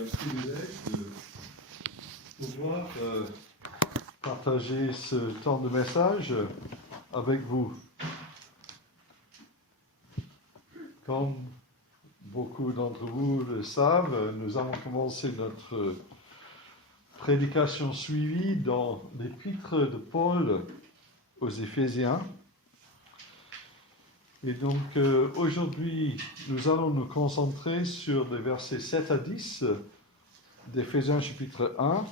un privilège de pouvoir partager ce temps de message avec vous. Comme beaucoup d'entre vous le savent, nous avons commencé notre prédication suivie dans l'épître de Paul aux Éphésiens. Et donc aujourd'hui, nous allons nous concentrer sur les versets 7 à 10 d'Éphésiens chapitre 1.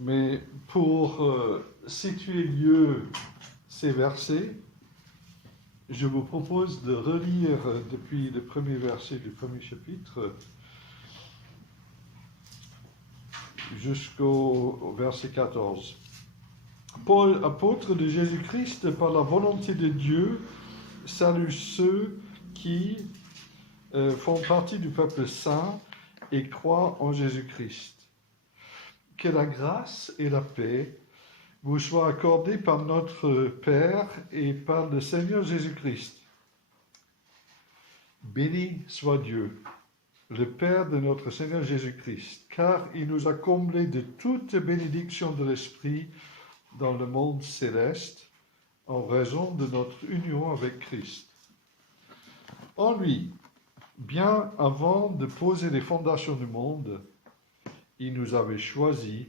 Mais pour situer mieux ces versets, je vous propose de relire depuis le premier verset du premier chapitre jusqu'au verset 14. Paul, apôtre de Jésus-Christ, par la volonté de Dieu, salue ceux qui font partie du peuple saint et croient en Jésus-Christ. Que la grâce et la paix vous soient accordées par notre Père et par le Seigneur Jésus-Christ. Béni soit Dieu, le Père de notre Seigneur Jésus-Christ, car il nous a comblés de toute bénédiction de l'Esprit dans le monde céleste, en raison de notre union avec Christ. En lui, bien avant de poser les fondations du monde, il nous avait choisis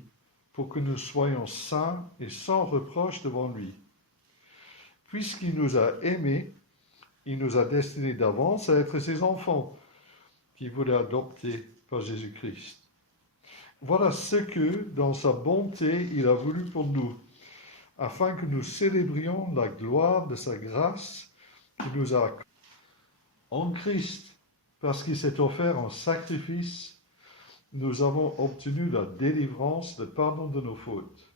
pour que nous soyons saints et sans reproche devant lui. Puisqu'il nous a aimés, il nous a destinés d'avance à être ses enfants, qu'il voulait adopter par Jésus-Christ. Voilà ce que, dans sa bonté, il a voulu pour nous, afin que nous célébrions la gloire de sa grâce qu'il nous a accordée en Christ, parce qu'il s'est offert en sacrifice. Nous avons obtenu la délivrance, le pardon de nos fautes.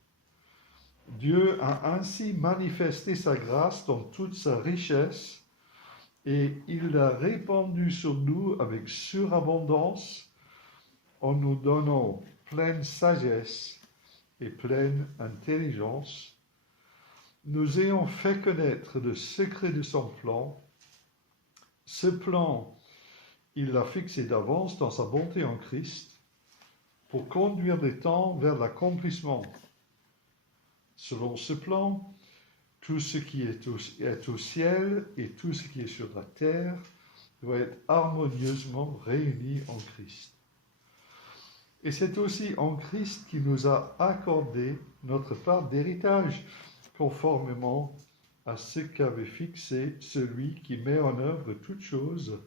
Dieu a ainsi manifesté sa grâce dans toute sa richesse et il l'a répandue sur nous avec surabondance en nous donnant pleine sagesse et pleine intelligence. Nous ayons fait connaître le secret de son plan. Ce plan, il l'a fixé d'avance dans sa bonté en Christ pour conduire les temps vers l'accomplissement. Selon ce plan, tout ce qui est au ciel et tout ce qui est sur la terre doit être harmonieusement réuni en Christ. Et c'est aussi en Christ qu'il nous a accordé notre part d'héritage, conformément à ce qu'avait fixé celui qui met en œuvre toutes choses,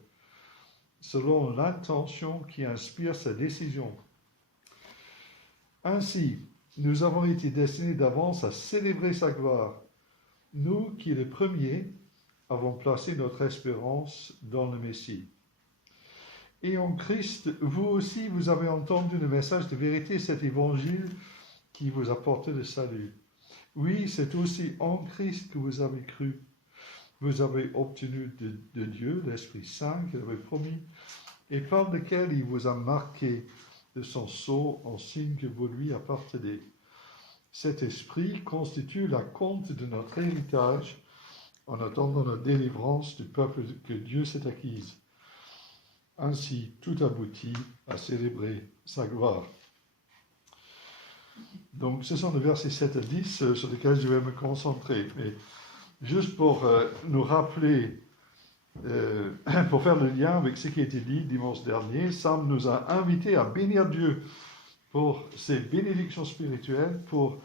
selon l'intention qui inspire sa décision. Ainsi, nous avons été destinés d'avance à célébrer sa gloire, nous qui, les premiers, avons placé notre espérance dans le Messie. Et en Christ, vous aussi, vous avez entendu le message de vérité, cet évangile qui vous apporte le salut. Oui, c'est aussi en Christ que vous avez cru. Vous avez obtenu de Dieu l'Esprit Saint qu'il avait promis et par lequel il vous a marqué de son sceau en signe que vous lui appartenez. Cet esprit constitue la compte de notre héritage en attendant la délivrance du peuple que Dieu s'est acquise. Ainsi, tout aboutit à célébrer sa gloire. Donc, ce sont les versets 7 à 10 sur lesquels je vais me concentrer. Mais juste pour nous rappeler, pour faire le lien avec ce qui a été dit dimanche dernier, Sam nous a invités à bénir Dieu pour ses bénédictions spirituelles, pour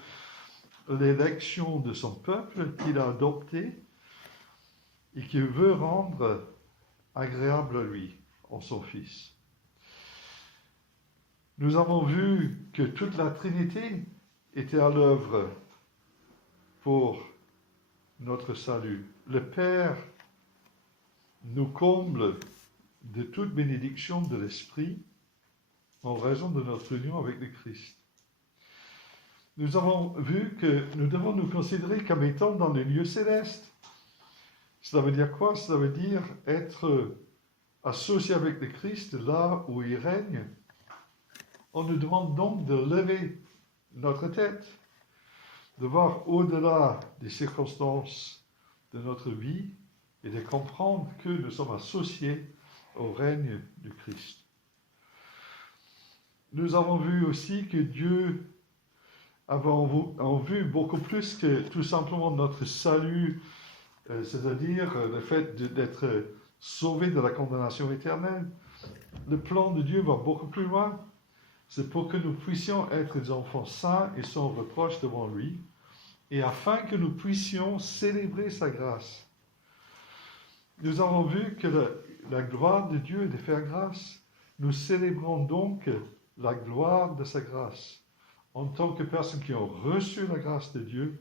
l'élection de son peuple qu'il a adopté et qu'il veut rendre agréable à lui, en son Fils. Nous avons vu que toute la Trinité était à l'œuvre pour notre salut. Le Père nous comble de toute bénédiction de l'Esprit en raison de notre union avec le Christ. Nous avons vu que nous devons nous considérer comme étant dans les lieux célestes. Cela veut dire quoi? Cela veut dire être associé avec le Christ là où il règne. On nous demande donc de lever notre tête, de voir au-delà des circonstances de notre vie et de comprendre que nous sommes associés au règne du Christ. Nous avons vu aussi que Dieu avait en vue beaucoup plus que tout simplement notre salut, c'est-à-dire le fait d'être sauvé de la condamnation éternelle. Le plan de Dieu va beaucoup plus loin. C'est pour que nous puissions être des enfants saints et sans reproche devant lui, et afin que nous puissions célébrer sa grâce. Nous avons vu que la gloire de Dieu est de faire grâce. Nous célébrons donc la gloire de sa grâce en tant que personnes qui ont reçu la grâce de Dieu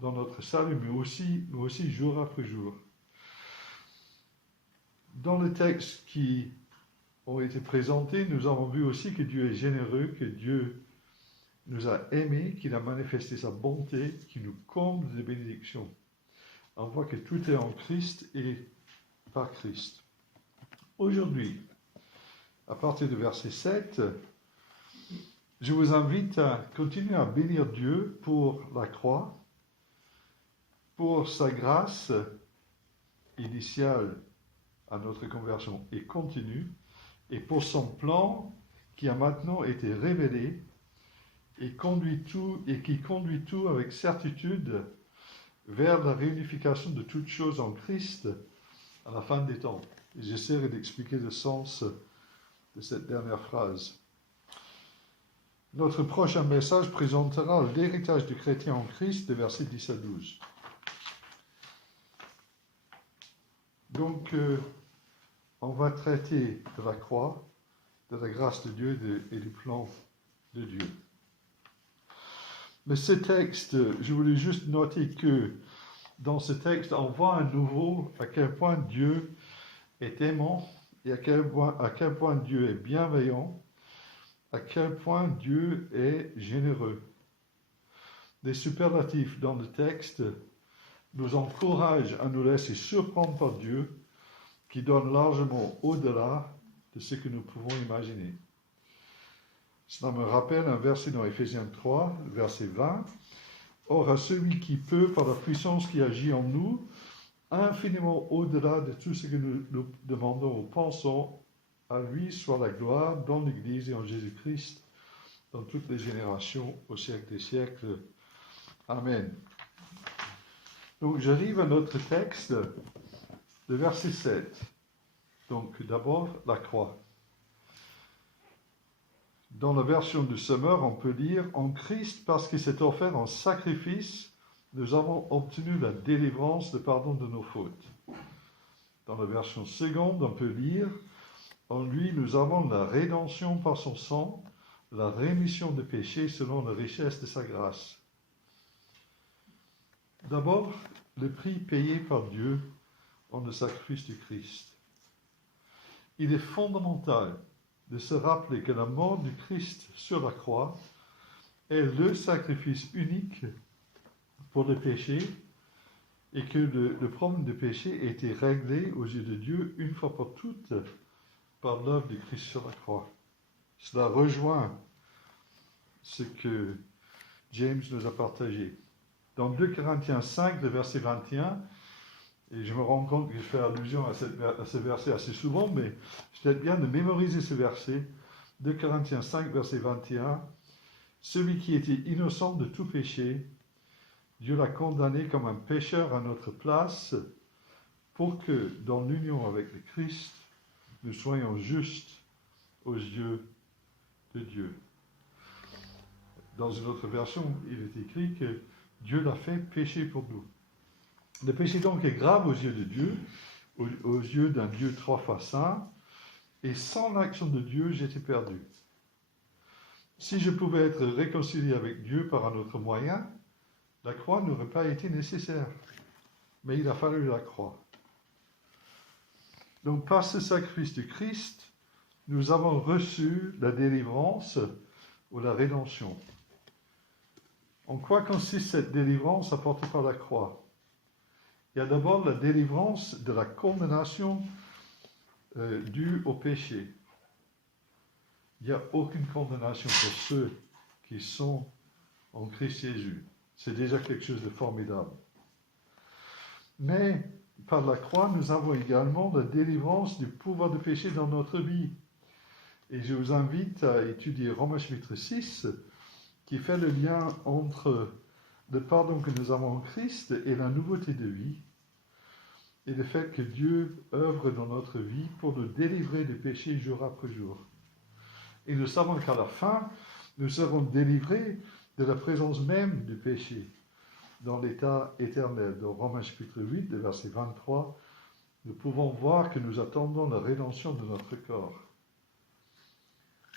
dans notre salut, mais aussi jour après jour. Dans le texte qui ont été présentés, nous avons vu aussi que Dieu est généreux, que Dieu nous a aimés, qu'il a manifesté sa bonté, qu'il nous comble de bénédictions. On voit que tout est en Christ et par Christ. Aujourd'hui, à partir du verset 7, je vous invite à continuer à bénir Dieu pour la croix, pour sa grâce initiale à notre conversion et continue, et pour son plan qui a maintenant été révélé et qui conduit tout avec certitude vers la réunification de toutes choses en Christ à la fin des temps. Et j'essaierai d'expliquer le sens de cette dernière phrase. Notre prochain message présentera l'héritage du chrétien en Christ, des versets 10 à 12. Donc, on va traiter de la croix, de la grâce de Dieu et du plan de Dieu. Mais ce texte, je voulais juste noter que dans ce texte, on voit à nouveau à quel point Dieu est aimant et à quel point Dieu est bienveillant, à quel point Dieu est généreux. Les superlatifs dans le texte nous encouragent à nous laisser surprendre par Dieu, qui donne largement au-delà de ce que nous pouvons imaginer. Cela me rappelle un verset dans Éphésiens 3, verset 20. « Or, à celui qui peut, par la puissance qui agit en nous, infiniment au-delà de tout ce que nous demandons ou pensons, à lui soit la gloire dans l'Église et en Jésus-Christ, dans toutes les générations, au siècle des siècles. Amen. » Donc, j'arrive à notre texte, le verset 7. Donc, d'abord, la croix. Dans la version du Semeur, on peut lire « En Christ, parce qu'il s'est offert en sacrifice, nous avons obtenu la délivrance, le pardon de nos fautes. » Dans la version seconde, on peut lire « En lui, nous avons la rédemption par son sang, la rémission des péchés selon la richesse de sa grâce. » D'abord, le prix payé par Dieu en le sacrifice du Christ. Il est fondamental de se rappeler que la mort du Christ sur la croix est le sacrifice unique pour le péché et que le problème du péché a été réglé aux yeux de Dieu une fois pour toutes par l'œuvre du Christ sur la croix. Cela rejoint ce que James nous a partagé. Dans 2 Corinthiens 5, le verset 21, et je me rends compte que je fais allusion à ce verset assez souvent, mais c'est peut-être bien de mémoriser ce verset. 2 Corinthiens 5, verset 21. « Celui qui était innocent de tout péché, Dieu l'a condamné comme un pécheur à notre place, pour que, dans l'union avec le Christ, nous soyons justes aux yeux de Dieu. » Dans une autre version, il est écrit que Dieu l'a fait pécher pour nous. Le péché donc est grave aux yeux de Dieu, aux yeux d'un Dieu trois fois saint, et sans l'action de Dieu, j'étais perdu. Si je pouvais être réconcilié avec Dieu par un autre moyen, la croix n'aurait pas été nécessaire. Mais il a fallu la croix. Donc par ce sacrifice du Christ, nous avons reçu la délivrance ou la rédemption. En quoi consiste cette délivrance apportée par la croix ? Il y a d'abord la délivrance de la condamnation due au péché. Il n'y a aucune condamnation pour ceux qui sont en Christ Jésus. C'est déjà quelque chose de formidable. Mais par la croix, nous avons également la délivrance du pouvoir de péché dans notre vie. Et je vous invite à étudier Romains chapitre 6, qui fait le lien entre le pardon que nous avons en Christ et la nouveauté de vie, et le fait que Dieu œuvre dans notre vie pour nous délivrer des péchés jour après jour. Et nous savons qu'à la fin, nous serons délivrés de la présence même du péché dans l'état éternel. Dans Romains chapitre 8, verset 23, nous pouvons voir que nous attendons la rédemption de notre corps.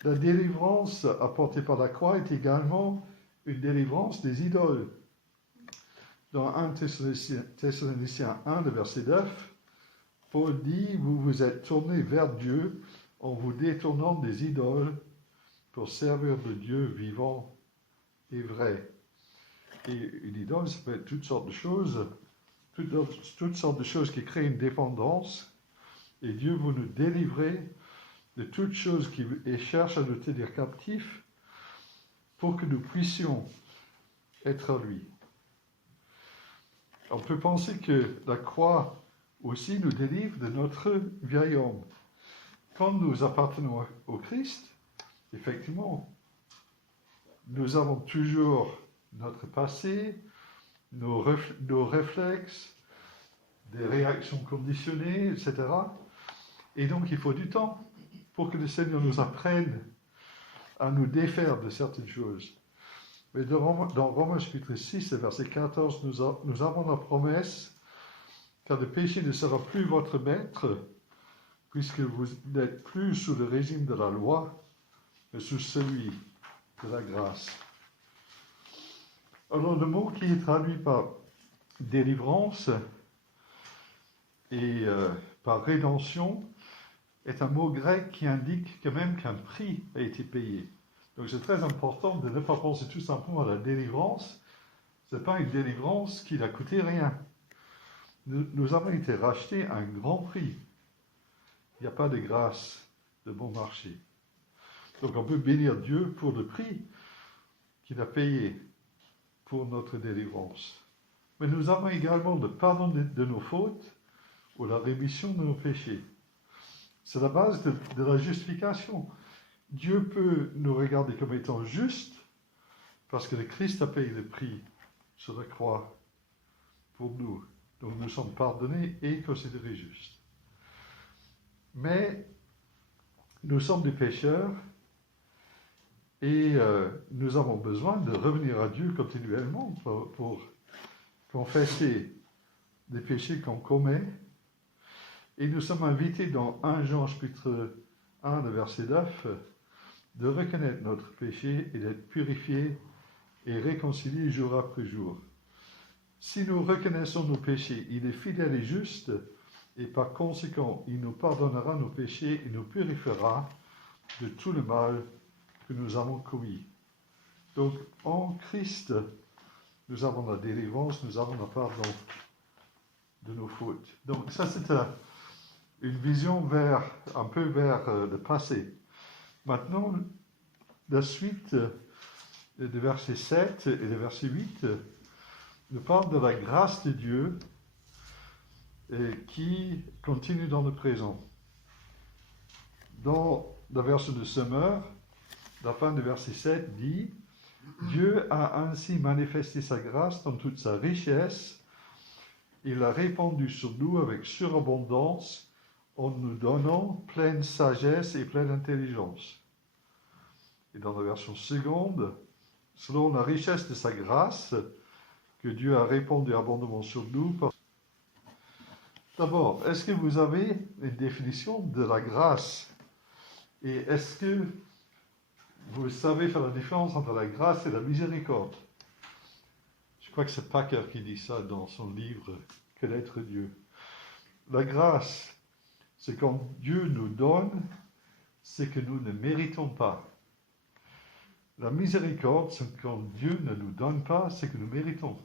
La délivrance apportée par la croix est également une délivrance des idoles. Dans 1 Thessaloniciens 1, le verset 9, Paul dit « Vous vous êtes tournés vers Dieu en vous détournant des idoles pour servir le Dieu vivant et vrai. » Et une idole, ça peut être toutes sortes de choses, toutes sortes de choses qui créent une dépendance. Et Dieu veut nous délivrer de toutes choses qui cherchent à nous tenir captifs pour que nous puissions être à lui. On peut penser que la croix aussi nous délivre de notre vieil homme. Quand nous appartenons au Christ, effectivement, nous avons toujours notre passé, nos réflexes, des réactions conditionnées, etc. Et donc il faut du temps pour que le Seigneur nous apprenne à nous défaire de certaines choses. Mais dans Romains chapitre 6, verset 14, nous avons la promesse car le péché ne sera plus votre maître, puisque vous n'êtes plus sous le régime de la loi, mais sous celui de la grâce. Alors le mot qui est traduit par délivrance et par rédemption est un mot grec qui indique quand même qu'un prix a été payé. Donc c'est très important de ne pas penser tout simplement à la délivrance. Ce n'est pas une délivrance qui n'a coûté rien. Nous avons été rachetés à un grand prix. Il n'y a pas de grâce de bon marché. Donc on peut bénir Dieu pour le prix qu'il a payé pour notre délivrance. Mais nous avons également le pardon de nos fautes ou la rémission de nos péchés. C'est la base de la justification. Dieu peut nous regarder comme étant justes parce que le Christ a payé le prix sur la croix pour nous. Donc nous sommes pardonnés et considérés justes. Mais nous sommes des pécheurs et nous avons besoin de revenir à Dieu continuellement pour confesser les péchés qu'on commet. Et nous sommes invités dans 1 Jean chapitre 1, le verset 9, de reconnaître notre péché et d'être purifiés et réconciliés jour après jour. Si nous reconnaissons nos péchés, il est fidèle et juste, et par conséquent, il nous pardonnera nos péchés et nous purifiera de tout le mal que nous avons commis. Donc, en Christ, nous avons la délivrance, nous avons le pardon de nos fautes. Donc, ça, c'est une vision un peu vers le passé. Maintenant, la suite de verset 7 et de verset 8 nous parle de la grâce de Dieu qui continue dans le présent. Dans la version de Sommer, la fin du verset 7 dit « Dieu a ainsi manifesté sa grâce dans toute sa richesse. Il l'a répandue sur nous avec surabondance en nous donnant pleine sagesse et pleine intelligence. » Et dans la version seconde, « Selon la richesse de sa grâce, que Dieu a répandu abondamment sur nous. » D'abord, est-ce que vous avez une définition de la grâce? Et est-ce que vous savez faire la différence entre la grâce et la miséricorde? Je crois que c'est Packer qui dit ça dans son livre « Connaître Dieu ». La grâce, c'est quand Dieu nous donne ce que nous ne méritons pas. La miséricorde, c'est quand Dieu ne nous donne pas ce que nous méritons.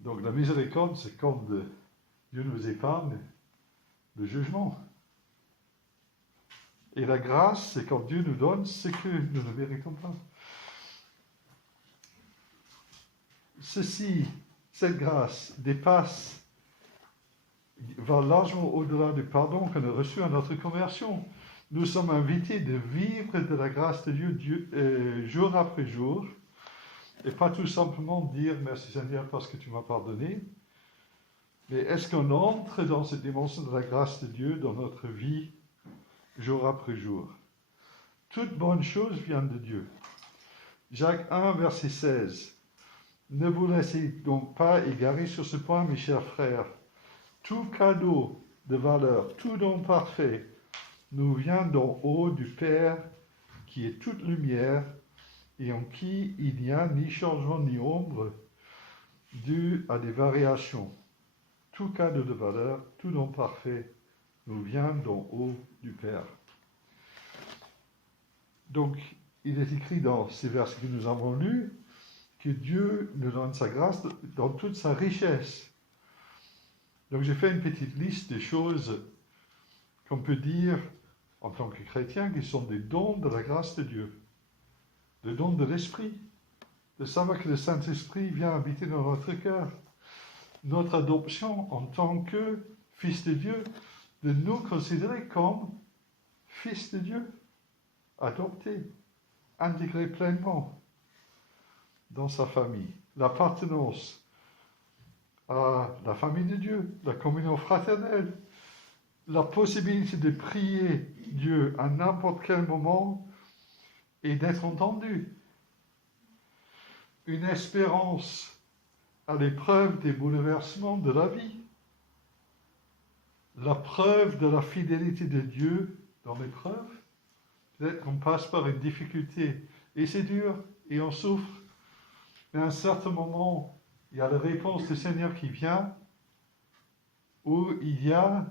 Donc la miséricorde, c'est quand Dieu nous épargne le jugement. Et la grâce, c'est quand Dieu nous donne ce que nous ne méritons pas. Cette grâce va largement au-delà du pardon qu'on a reçu à notre conversion. nous sommes invités de vivre de la grâce de Dieu, jour après jour, et pas tout simplement dire merci Seigneur parce que tu m'as pardonné, mais est-ce qu'on entre dans cette dimension de la grâce de Dieu dans notre vie jour après jour? Toute bonne chose vient de Dieu. Jacques 1, verset 16. Ne vous laissez donc pas égarer sur ce point, mes chers frères. Tout cadeau de valeur, tout don parfait, nous vient d'en haut du Père, qui est toute lumière, et en qui il n'y a ni changement ni ombre, dû à des variations. Tout cadeau de valeur, tout don parfait, nous vient d'en haut du Père. Donc, il est écrit dans ces versets que nous avons lus, que Dieu nous donne sa grâce dans toute sa richesse. Donc j'ai fait une petite liste de choses qu'on peut dire en tant que chrétien qui sont des dons de la grâce de Dieu, des dons de l'Esprit, de savoir que le Saint-Esprit vient habiter dans notre cœur, notre adoption en tant que fils de Dieu, de nous considérer comme fils de Dieu, adoptés, intégrés pleinement dans sa famille, l'appartenance à la famille de Dieu, la communion fraternelle, la possibilité de prier Dieu à n'importe quel moment et d'être entendu. Une espérance à l'épreuve des bouleversements de la vie. La preuve de la fidélité de Dieu dans l'épreuve. Peut-être qu'on passe par une difficulté et c'est dur et on souffre. Mais à un certain moment, il y a la réponse du Seigneur qui vient, où il y a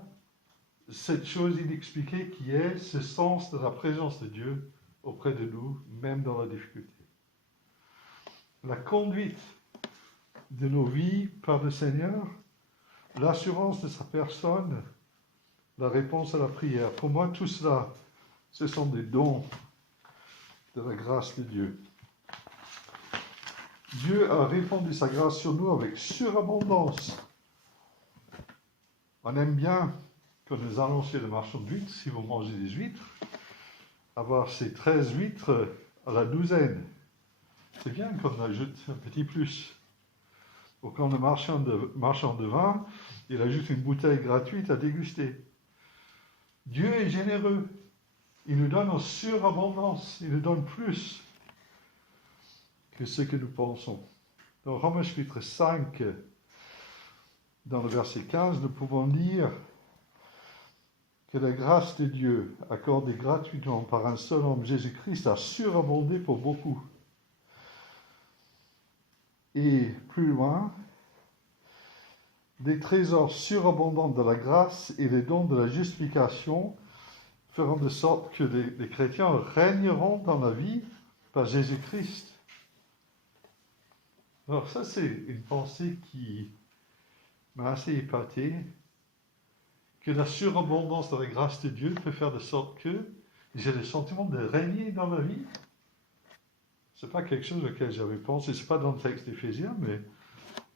cette chose inexpliquée qui est ce sens de la présence de Dieu auprès de nous, même dans la difficulté. La conduite de nos vies par le Seigneur, l'assurance de sa personne, la réponse à la prière. Pour moi, tout cela, ce sont des dons de la grâce de Dieu. Dieu a répandu sa grâce sur nous avec surabondance. On aime bien, quand nous allons chez le marchand d'huîtres, si vous mangez des huîtres, avoir ces 13 huîtres à la douzaine. C'est bien qu'on ajoute un petit plus. Ou quand le marchand de vin, il ajoute une bouteille gratuite à déguster. Dieu est généreux. Il nous donne en surabondance. Il nous donne plus que ce que nous pensons. Dans Romains chapitre 5, dans le verset 15, nous pouvons lire que la grâce de Dieu, accordée gratuitement par un seul homme, Jésus-Christ, a surabondé pour beaucoup. Et plus loin, des trésors surabondants de la grâce et les dons de la justification feront de sorte que les chrétiens régneront dans la vie par Jésus-Christ. Alors ça, c'est une pensée qui m'a assez épaté, que la surabondance de la grâce de Dieu peut faire de sorte que j'ai le sentiment de régner dans la vie. Ce n'est pas quelque chose auquel j'avais pensé, ce n'est pas dans le texte d'Éphésiens, mais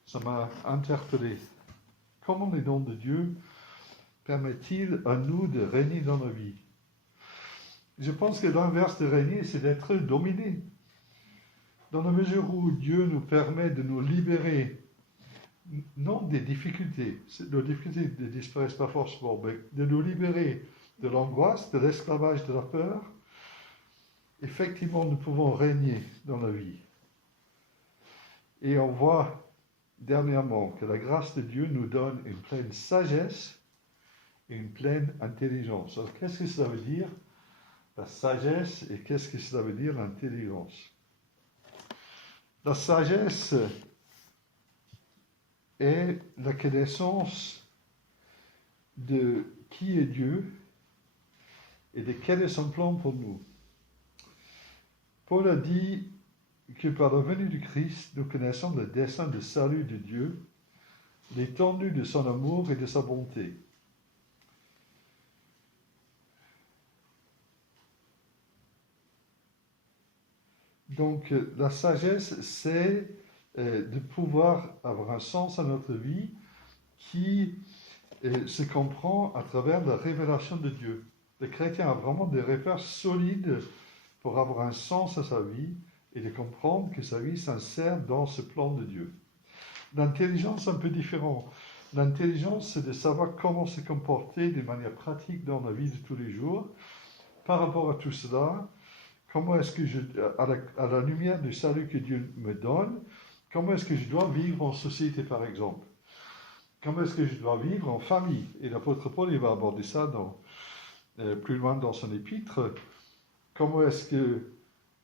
ça m'a interpellé. Comment les dons de Dieu permettent-ils à nous de régner dans la vie? Je pense que l'inverse de régner, c'est d'être dominé. Dans la mesure où Dieu nous permet de nous libérer, non des difficultés, nos difficultés ne disparaissent pas forcément, mais de nous libérer de l'angoisse, de l'esclavage, de la peur, effectivement, nous pouvons régner dans la vie. Et on voit dernièrement que la grâce de Dieu nous donne une pleine sagesse et une pleine intelligence. Alors, qu'est-ce que cela veut dire, la sagesse, et qu'est-ce que cela veut dire, l'intelligence? La sagesse est la connaissance de qui est Dieu et de quel est son plan pour nous. Paul a dit que par la venue du Christ, nous connaissons le dessein de salut de Dieu, l'étendue de son amour et de sa bonté. Donc, la sagesse, c'est de pouvoir avoir un sens à notre vie qui se comprend à travers la révélation de Dieu. Le chrétien a vraiment des repères solides pour avoir un sens à sa vie et de comprendre que sa vie s'insère dans ce plan de Dieu. L'intelligence, c'est un peu différent. L'intelligence, c'est de savoir comment se comporter de manière pratique dans la vie de tous les jours. Par rapport à tout cela, comment est-ce que à la lumière du salut que Dieu me donne, comment est-ce que je dois vivre en société, par exemple? Comment est-ce que je dois vivre en famille? Et l'apôtre Paul, il va aborder ça plus loin dans son épître. Comment est-ce que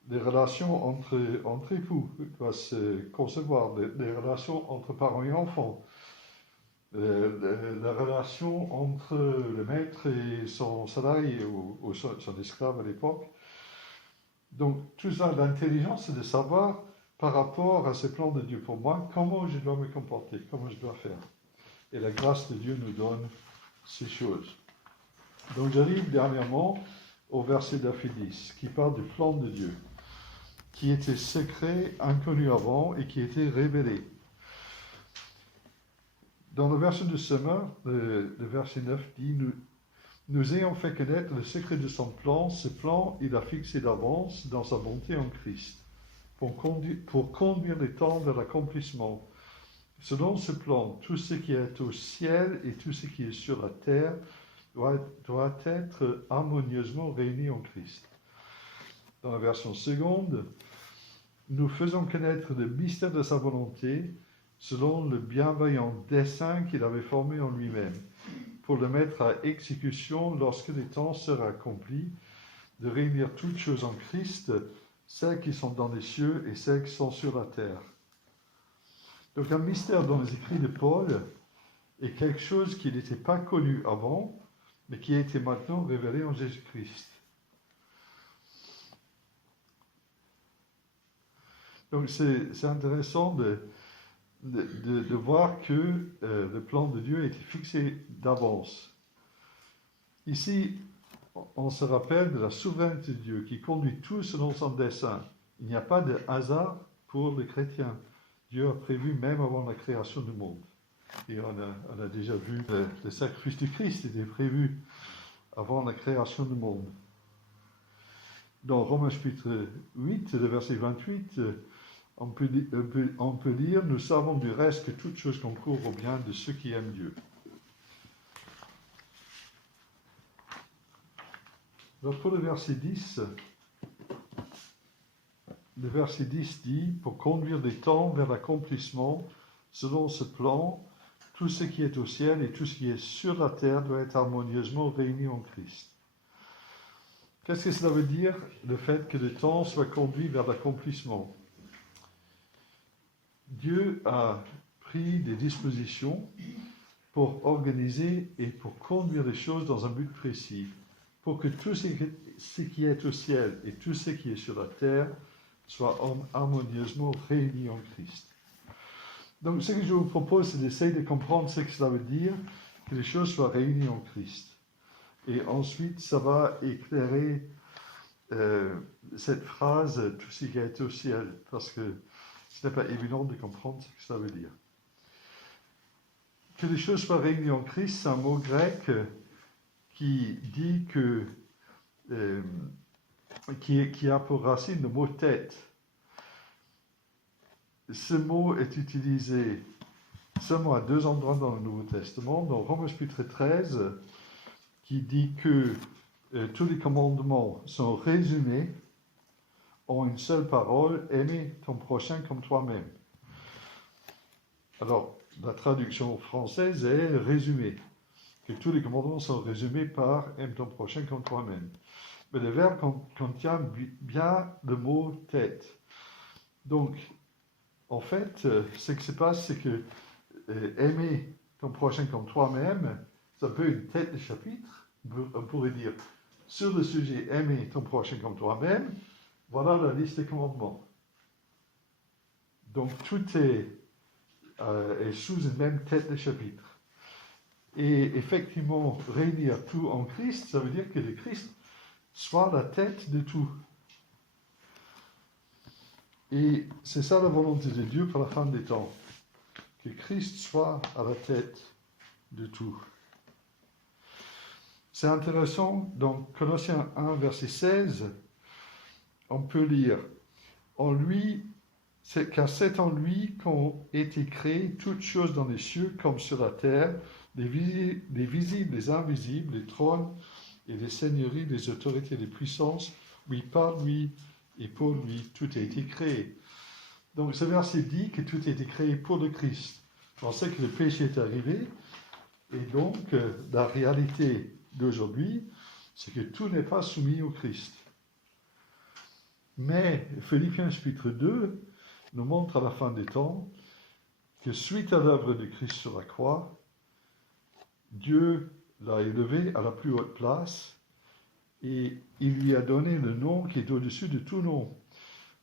les relations entre époux doivent se concevoir, les relations entre parents et enfants, la relation entre le maître et son salarié ou son esclave à l'époque. Donc, tout ça, l'intelligence, c'est de savoir, par rapport à ce plan de Dieu pour moi, comment je dois me comporter, comment je dois faire. Et la grâce de Dieu nous donne ces choses. Donc, j'arrive dernièrement au verset d'Aphédis, qui parle du plan de Dieu, qui était secret, inconnu avant, et qui était révélé. Dans le verset de Semeur, le verset 9 dit, nous ayons fait connaître le secret de son plan. Ce plan, il a fixé d'avance dans sa bonté en Christ, pour conduire les temps vers l'accomplissement. Selon ce plan, tout ce qui est au ciel et tout ce qui est sur la terre doit être harmonieusement réuni en Christ. Dans la version seconde, nous faisons connaître le mystère de sa volonté selon le bienveillant dessein qu'il avait formé en lui-même, pour le mettre à exécution lorsque les temps seraient accomplis, de réunir toutes choses en Christ, celles qui sont dans les cieux et celles qui sont sur la terre. Donc un mystère dans les écrits de Paul est quelque chose qui n'était pas connu avant, mais qui a été maintenant révélé en Jésus-Christ. Donc c'est intéressant de voir que le plan de Dieu a été fixé d'avance. Ici, on se rappelle de la souveraineté de Dieu qui conduit tout selon son dessein. Il n'y a pas de hasard pour les chrétiens. Dieu a prévu même avant la création du monde. Et on a déjà vu le sacrifice du Christ était prévu avant la création du monde. Dans Romains chapitre 8, le verset 28, on peut lire « Nous savons du reste que toute chose concourt au bien de ceux qui aiment Dieu ». Alors pour le verset 10 dit « Pour conduire les temps vers l'accomplissement, selon ce plan, tout ce qui est au ciel et tout ce qui est sur la terre doit être harmonieusement réuni en Christ. » Qu'est-ce que cela veut dire, le fait que le temps soit conduit vers l'accomplissement? Dieu a pris des dispositions pour organiser et pour conduire les choses dans un but précis, pour que tout ce qui est au ciel et tout ce qui est sur la terre soit harmonieusement réuni en Christ. Donc ce que je vous propose, c'est d'essayer de comprendre ce que cela veut dire, que les choses soient réunies en Christ. Et ensuite, ça va éclairer cette phrase « tout ce qui est au ciel », parce que ce n'est pas évident de comprendre ce que ça veut dire. Que les choses soient réunies en Christ, c'est un mot grec qui dit que qui a pour racine le mot tête. Ce mot est utilisé seulement à 2 endroits dans le Nouveau Testament, dans Romains chapitre 13, qui dit que tous les commandements sont résumés en une seule parole, aimer ton prochain comme toi-même. Alors, la traduction française est résumé, que tous les commandements sont résumés par aime ton prochain comme toi-même. Mais le verbe contient bien le mot tête. Donc, en fait, ce qui se passe, c'est que aimer ton prochain comme toi-même, c'est un peu une tête de chapitre. On pourrait dire, sur le sujet aimer ton prochain comme toi-même, voilà la liste des commandements. Donc, tout est sous une même tête de chapitre. Et effectivement, réunir tout en Christ, ça veut dire que le Christ soit la tête de tout. Et c'est ça la volonté de Dieu pour la fin des temps, que Christ soit à la tête de tout. C'est intéressant, dans Colossiens 1, verset 16, on peut lire « En lui, car c'est en lui qu'ont été créées toutes choses dans les cieux comme sur la terre, les visibles, les invisibles, les trônes et les seigneuries, les autorités, les puissances. Oui, par lui et pour lui, tout a été créé. » Donc ce verset dit que tout a été créé pour le Christ. On sait que le péché est arrivé, et donc la réalité d'aujourd'hui, c'est que tout n'est pas soumis au Christ. Mais Philippiens chapitre 2 nous montre à la fin des temps que suite à l'œuvre de Christ sur la croix, Dieu l'a élevé à la plus haute place et il lui a donné le nom qui est au-dessus de tout nom,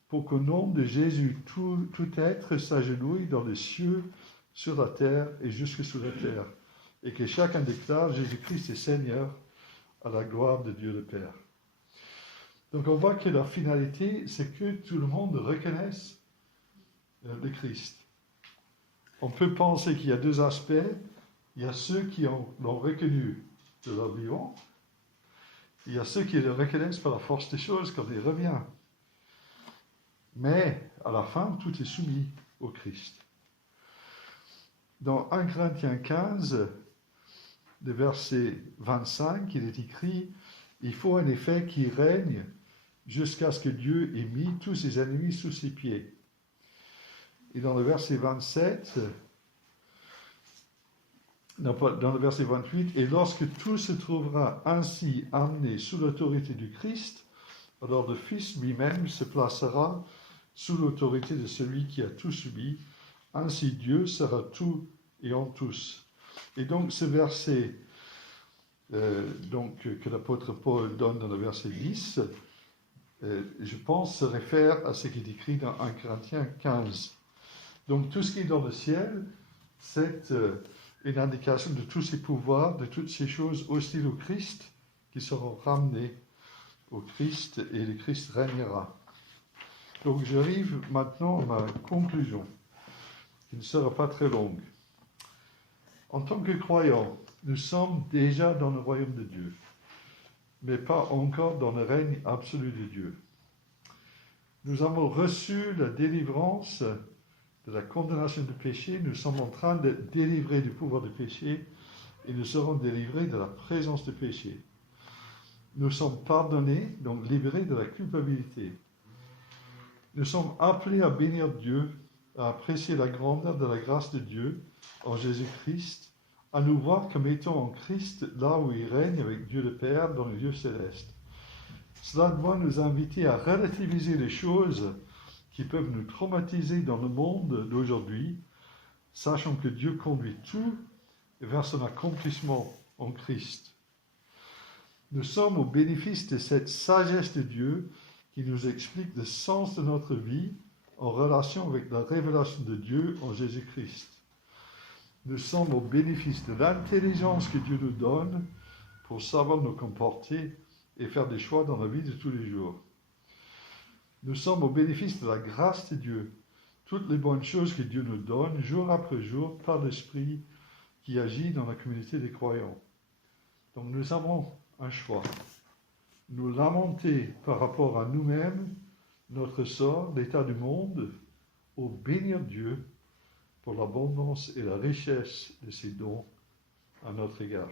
pour qu'au nom de Jésus, tout être s'agenouille dans les cieux, sur la terre et jusque sous la terre, et que chacun déclare Jésus-Christ est Seigneur à la gloire de Dieu le Père. Donc on voit que la finalité, c'est que tout le monde reconnaisse le Christ. On peut penser qu'il y a deux aspects. Il y a ceux qui l'ont reconnu de leur vivant. Il y a ceux qui le reconnaissent par la force des choses quand il revient. Mais à la fin, tout est soumis au Christ. Dans 1 Corinthiens 15, le verset 25, il est écrit « Il faut en effet qu'il règne jusqu'à ce que Dieu ait mis tous ses ennemis sous ses pieds. » Et dans le verset 27, dans le verset 28, « Et lorsque tout se trouvera ainsi amené sous l'autorité du Christ, alors le Fils lui-même se placera sous l'autorité de celui qui a tout subi. Ainsi Dieu sera tout et en tous. » Et donc ce verset que l'apôtre Paul donne dans le verset 10, je pense, se réfère à ce qui est écrit dans 1 Corinthiens 15. Donc tout ce qui est dans le ciel, c'est une indication de tous ces pouvoirs, de toutes ces choses hostiles au Christ, qui seront ramenées au Christ, et le Christ régnera. Donc j'arrive maintenant à ma conclusion, qui ne sera pas très longue. En tant que croyants, nous sommes déjà dans le royaume de Dieu, mais pas encore dans le règne absolu de Dieu. Nous avons reçu la délivrance de la condamnation du péché, nous sommes en train de délivrer du pouvoir du péché, et nous serons délivrés de la présence du péché. Nous sommes pardonnés, donc libérés de la culpabilité. Nous sommes appelés à bénir Dieu, à apprécier la grandeur de la grâce de Dieu en Jésus-Christ, à nous voir comme étant en Christ là où il règne avec Dieu le Père dans le lieu céleste. Cela doit nous inviter à relativiser les choses qui peuvent nous traumatiser dans le monde d'aujourd'hui, sachant que Dieu conduit tout vers son accomplissement en Christ. Nous sommes au bénéfice de cette sagesse de Dieu qui nous explique le sens de notre vie en relation avec la révélation de Dieu en Jésus-Christ. Nous sommes au bénéfice de l'intelligence que Dieu nous donne pour savoir nous comporter et faire des choix dans la vie de tous les jours. Nous sommes au bénéfice de la grâce de Dieu, toutes les bonnes choses que Dieu nous donne jour après jour par l'Esprit qui agit dans la communauté des croyants. Donc nous avons un choix. Nous lamenter par rapport à nous-mêmes, notre sort, l'état du monde, ou bénir Dieu pour l'abondance et la richesse de ses dons à notre égard.